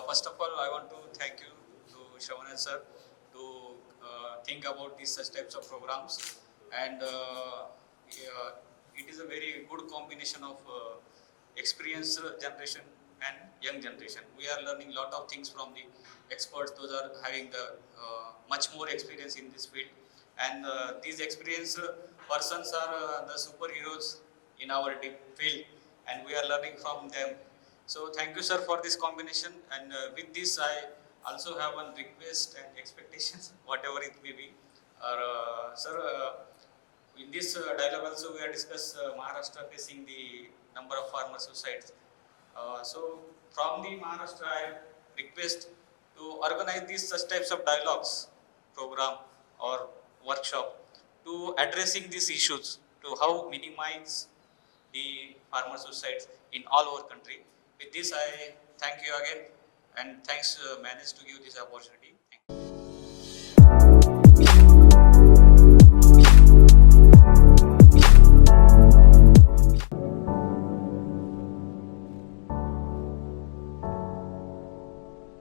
First of all, I want to thank you to Shavanan sir to think about these such types of programs, and it is a very good combination of experienced generation and young generation. We are learning a lot of things from the experts. Those are having the much more experience in this field, and these experienced persons are the superheroes in our field, and we are learning from them. So thank you, sir, for this combination. And with this, I also have one request and expectations, whatever it may be. Sir, in this dialogue also we are discuss Maharashtra facing the number of farmer suicides. So from the Maharashtra, I request to organize these such types of dialogues, program or workshop to addressing these issues, to how minimize the farmer suicides in all over country. With this, I thank you again, and thanks Manage to give this opportunity.